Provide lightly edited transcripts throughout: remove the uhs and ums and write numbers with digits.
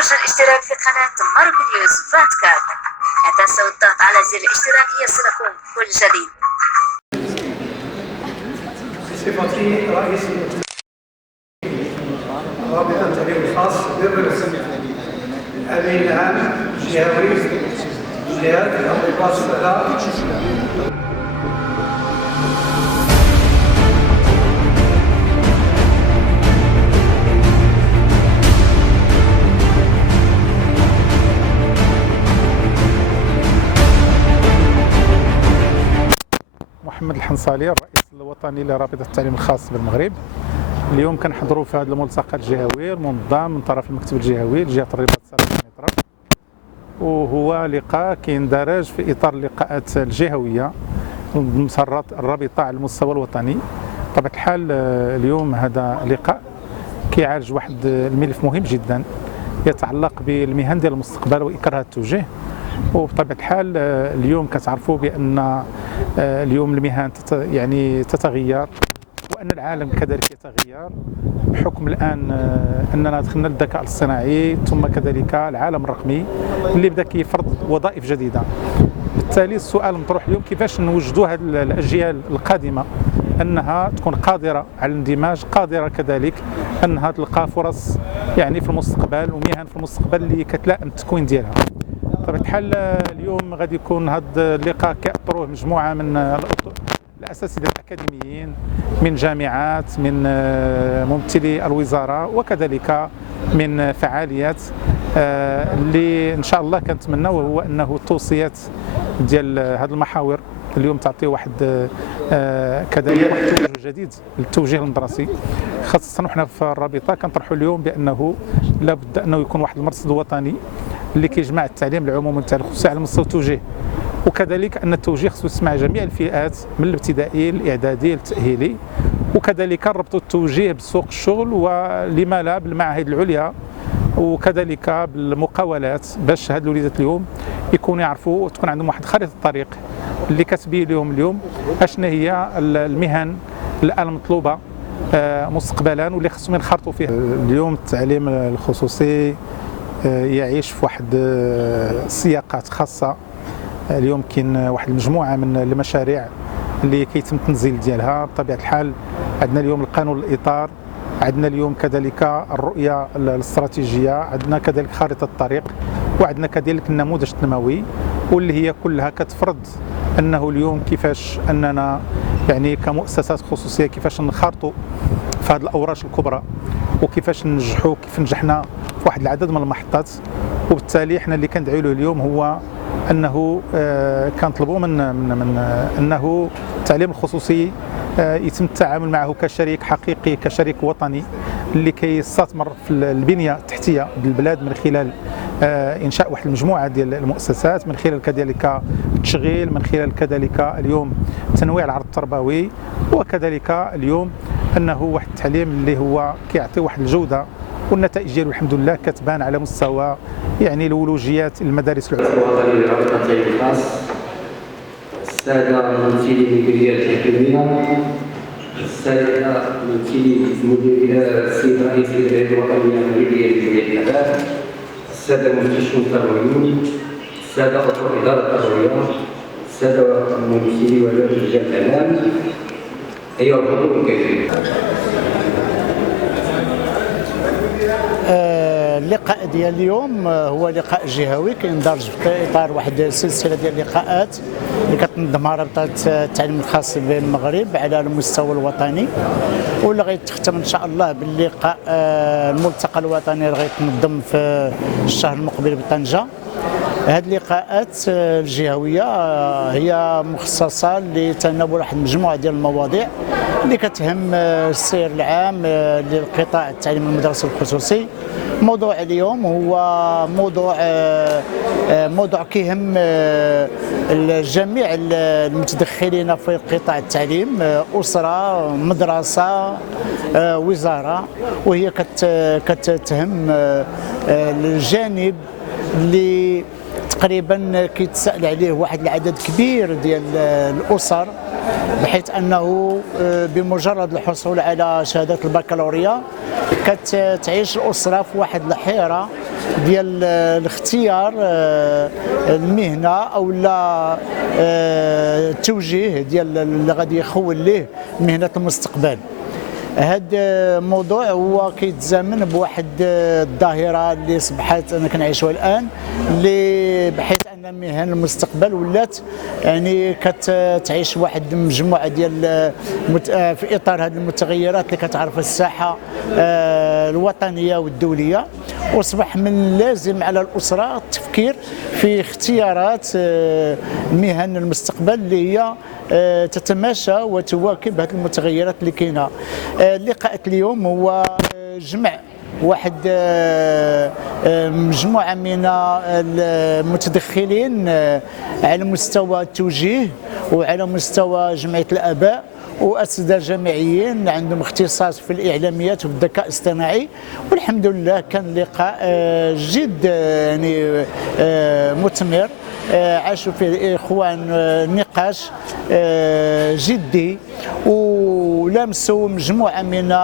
يرجى الاشتراك في قناة مارك نيوز بودكاست. لا تنسوا الضغط على زر الاشتراك ليصلكم كل جديد. صفتي رئيس رابطة التعليم الخاص بالرئيس الأمين العام جهوي جهات الأطباء الشهداء. محمد الحنصالي الرئيس الوطني لرابطة التعليم الخاص بالمغرب. اليوم كنحضروا في هذا الملتقى الجهوي المنظم من طرف المكتب الجهوي لجهة الرباط السابق المطرف، وهو لقاء كيندرج في إطار اللقاءات الجهوية المسرات الرابطة على المستوى الوطني. بطبيعة الحال اليوم هذا لقاء كيعالج واحد الملف مهم جدا يتعلق بالمهن ديال المستقبل وإكراها التوجيه. وبطبيعة الحال اليوم كتعرفوا بأن اليوم المهن تتغير، وأن العالم كذلك يتغير بحكم الآن أننا دخلنا للذكاء الاصطناعي، ثم كذلك العالم الرقمي اللي بدا كيفرض وظائف جديدة. بالتالي السؤال المطروح اليوم كيفاش نوجدوا هذه الأجيال القادمة أنها تكون قادرة على الاندماج، قادرة كذلك أنها تلقى فرص في المستقبل ومهن في المستقبل اللي كتلائم التكوين ديالها. بطبيعة الحال اليوم غادي يكون هذا اللقاء كيأطروه مجموعة من الأساتذة الأكاديميين من جامعات، من ممثلي الوزارة، وكذلك من فعاليات اللي إن شاء الله كنتمناو هو أنه التوصيات ديال هذه المحاور اليوم تعطي واحد كذلك واحد توجه جديد للتوجيه المدرسي، خاصة وحنا في الرابطة كنطرحوا اليوم بأنه لابد أنه يكون واحد المرصد وطني اللي كيجمع التعليم العمومي والتعليم الخصوصي على مستوى التوجيه، وكذلك أن التوجيه خصو يسمع جميع الفئات من الابتدائي للإعدادي للتأهيلي، وكذلك نربطوا التوجيه بسوق الشغل ولما لا بالمعاهد العليا وكذلك بالمقاولات، باش هاد الوليدات اليوم يكونوا يعرفوا وتكون عندهم واحد خريطة الطريق اللي كتبين لهم اليوم اشنا هي المهن الآن المطلوبة مستقبلا واللي خصهم ينخرطوا فيها. اليوم التعليم الخصوصي يعيش في واحد سياقات خاصة. اليوم كاين واحد المجموعة من المشاريع اللي كيتم التنزيل ديالها. بطبيعة الحال عندنا اليوم القانون الإطار، عندنا اليوم كذلك الرؤية الاستراتيجية، عندنا كذلك خارطة الطريق، وعندنا كذلك النموذج التنموي، واللي هي كلها كتفرض أنه اليوم كيفاش أننا كمؤسسات خصوصية كيفاش نخرطوا في هذه الأوراش الكبرى، وكيفاش ننجحوا كيف نجحنا في واحد العدد من المحطات. وبالتالي احنا اللي كندعيو له اليوم هو انه كنطلبوا من انه التعليم الخصوصي يتم التعامل معه كشريك حقيقي، كشريك وطني اللي كيستثمر في البنيه التحتيه بالبلاد من خلال انشاء واحد المجموعه ديال المؤسسات، من خلال كذلك التشغيل، من خلال كذلك اليوم تنويع العرض التربوي، وكذلك اليوم انه واحد التعليم اللي هو كيعطي واحد الجوده والنتائج ديالو الحمد لله كتبان على مستوى الولوجيات المدارس العليا. الوطني لرابطة التعليم الخاص، السادة ممثلي المديريات الحكومية، السادة ممثلي السيد رئيس الهيئة الوطنية المغربية لجمعية الآباء، السادة مفتشون التربويون، السادة أطراء إدارة التربوية، السادة ممثلي ولاة رجال الإعلام، أيها الحضور الكريم. اللقاء ديال اليوم هو لقاء جهوي كيندرج في اطار واحد السلسله ديال اللقاءات اللي كتنظمها رابطه التعليم الخاص بالمغرب على المستوى الوطني، واللي غيتختم ان شاء الله باللقاء الملتقى الوطني اللي غيتنظم في الشهر المقبل بطنجه. هذه اللقاءات الجهويه هي مخصصه لتناول واحد المجموعه ديال المواضيع اللي كتهم السير العام للقطاع التعليم المدرسي الخصوصي. موضوع اليوم هو موضوع كيهم جميع المتدخلين في قطاع التعليم، أسرة، مدرسة، وزارة، وهي كتهم الجانب اللي تقريبا كيتسأل عليه واحد العدد كبير ديال الأسر بحيث انه بمجرد الحصول على شهاده البكالوريا كتعيش الاسره في واحد الحيره ديال الاختيار المهنه او لا التوجيه ديال اللي غادي يخول ليه مهنه المستقبل. هذا الموضوع هو كيتزامن بواحد الظاهره اللي اصبحت انا كنعيشوها الان، اللي بحيث ان مهن المستقبل ولات يعني كتعيش واحد المجموعه ديال في اطار هذه المتغيرات اللي كتعرف الساحه الوطنيه والدوليه، واصبح من اللازم على الاسره التفكير في اختيارات مهن المستقبل اللي هي تتماشى وتواكب هذه المتغيرات اللي كاينه. لقاء اليوم هو جمع واحد مجموعه من المتدخلين على مستوى التوجيه وعلى مستوى جمعيه الاباء واساتذه جامعيين عندهم اختصاص في الاعلاميات وفي الذكاء الاصطناعي، والحمد لله كان لقاء جد يعني مثمر. عاشوا فيه اخوان نقاش جدي ولامسوا مجموعه من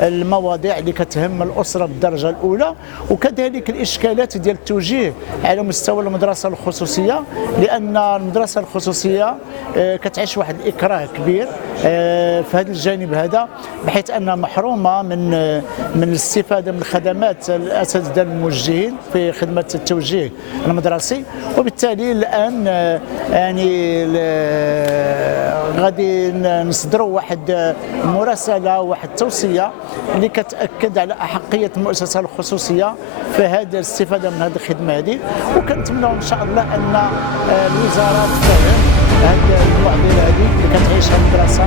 المواضيع اللي كتهم الاسره بالدرجه الاولى، وكذلك الاشكالات ديال التوجيه على مستوى المدرسه الخصوصيه، لان المدرسه الخصوصيه كتعيش واحد الاكراه كبير في هذا الجانب هذا، بحيث انها محرومه من الاستفاده من خدمات الاساتذه الموجهين في خدمه التوجيه المدرسي. وبالتالي الان يعني غادي نصدروا واحد مراسله واحد توصيه اللي كتاكد على احقيه المؤسسه الخصوصيه في هذا الاستفاده من هذه الخدمه هذه، وكنتمنوا ان شاء الله ان الوزاره تفهم هذه المعضله هذه اللي كتعيشها المدرسه